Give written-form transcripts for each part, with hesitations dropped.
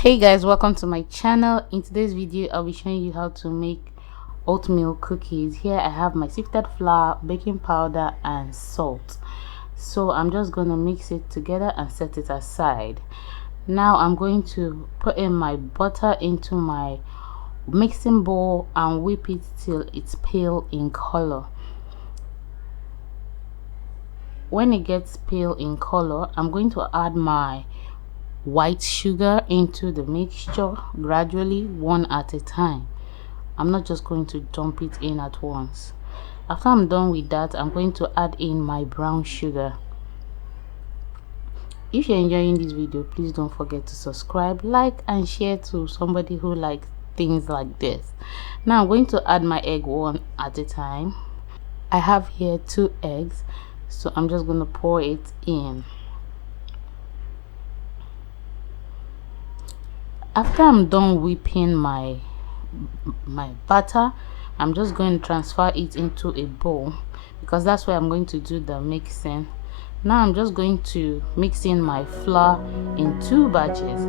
Hey guys, welcome to my channel. In today's video I'll be showing you how to make oatmeal cookies. Here I have my sifted flour, baking powder and salt. So I'm just going to mix it together and set it aside. Now I'm going to put in my butter into my mixing bowl and whip it till it's pale in color. When it gets pale in color, I'm going to add my white sugar into the mixture gradually, one at a time. I'm not just going to dump it in at once. After I'm done with that, I'm going to add in my brown sugar. If you're enjoying this video, please don't forget to subscribe, like and share to somebody who likes things like this. Now I'm going to add my egg one at a time. I have here 2 eggs, so I'm just going to pour it in. After I'm done whipping my butter, I'm just going to transfer it into a bowl because that's where I'm going to do the mixing. Now I'm just going to mix in my flour in 2 batches.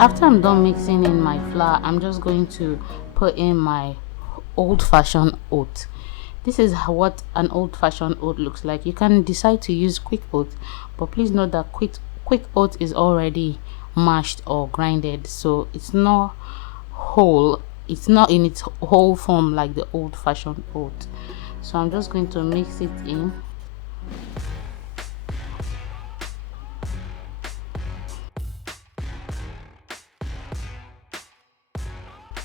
After I'm done mixing in my flour, I'm just going to put in my old-fashioned oat. This is what an old-fashioned oat looks like. You can decide to use quick oat, but please note that quick oat is already mashed or grinded, so it's not whole. It's not in its whole form like the old-fashioned oat. So I'm just going to mix it in.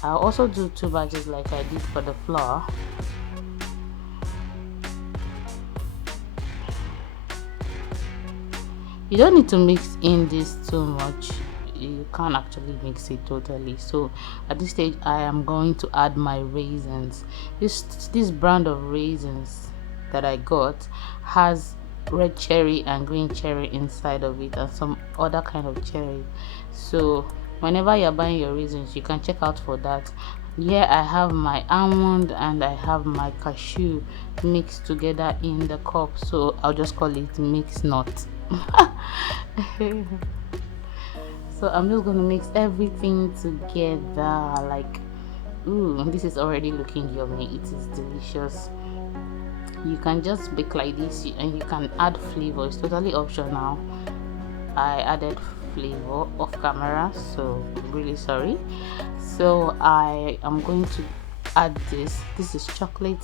I'll also do 2 batches like I did for the flour. You don't need to mix in this too much. You can't actually mix it totally. So at this stage I am going to add my raisins. This brand of raisins that I got has red cherry and green cherry inside of it and some other kind of cherry. So whenever you're buying your raisins, you can check out for that. Here I have my almond and I have my cashew mixed together in the cup, so I'll just call it mixed nut. So I'm just going to mix everything together. Like, ooh, this is already looking yummy. It is delicious. You can just bake like this and you can add flavor. It's totally optional. I added flavor off camera, so really sorry. So I am going to add this. This is chocolate.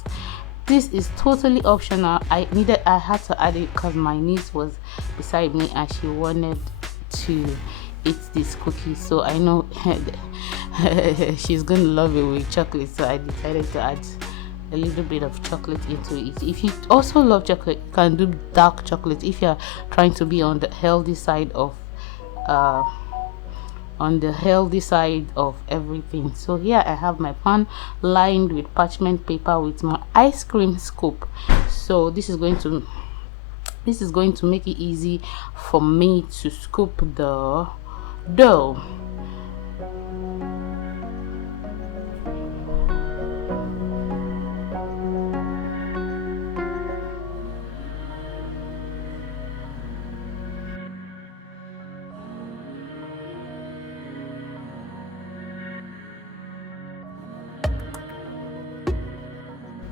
This is totally optional. I had to add it because my niece was beside me and she wanted to eat this cookie, so I know she's gonna love it with chocolate, so I decided to add a little bit of chocolate into it. If you also love chocolate, you can do dark chocolate if you're trying to be on the healthy side of everything. So here I have my pan lined with parchment paper with my ice cream scoop. So this is going to make it easy for me to scoop the dough.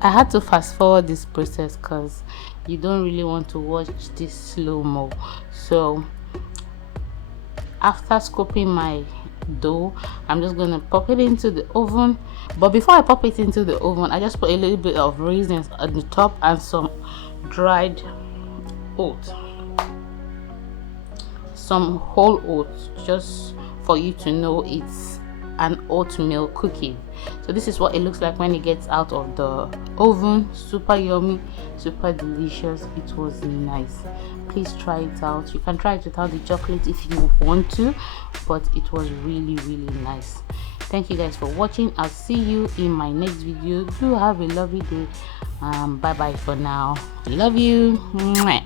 I had to fast forward this process because you don't really want to watch this slow-mo. So after scooping my dough, I'm just gonna pop it into the oven. But before I pop it into the oven, I just put a little bit of raisins at the top and some dried oat. some whole oats, just for you to know it's an oatmeal cookie. So this is what it looks like when it gets out of the oven. Super yummy, super delicious. It was nice. Please try it out. You can try it without the chocolate if you want to, but it was really nice. Thank you guys for watching. I'll see you in my next video. Do have a lovely day. Bye bye for now. Love you. Mwah.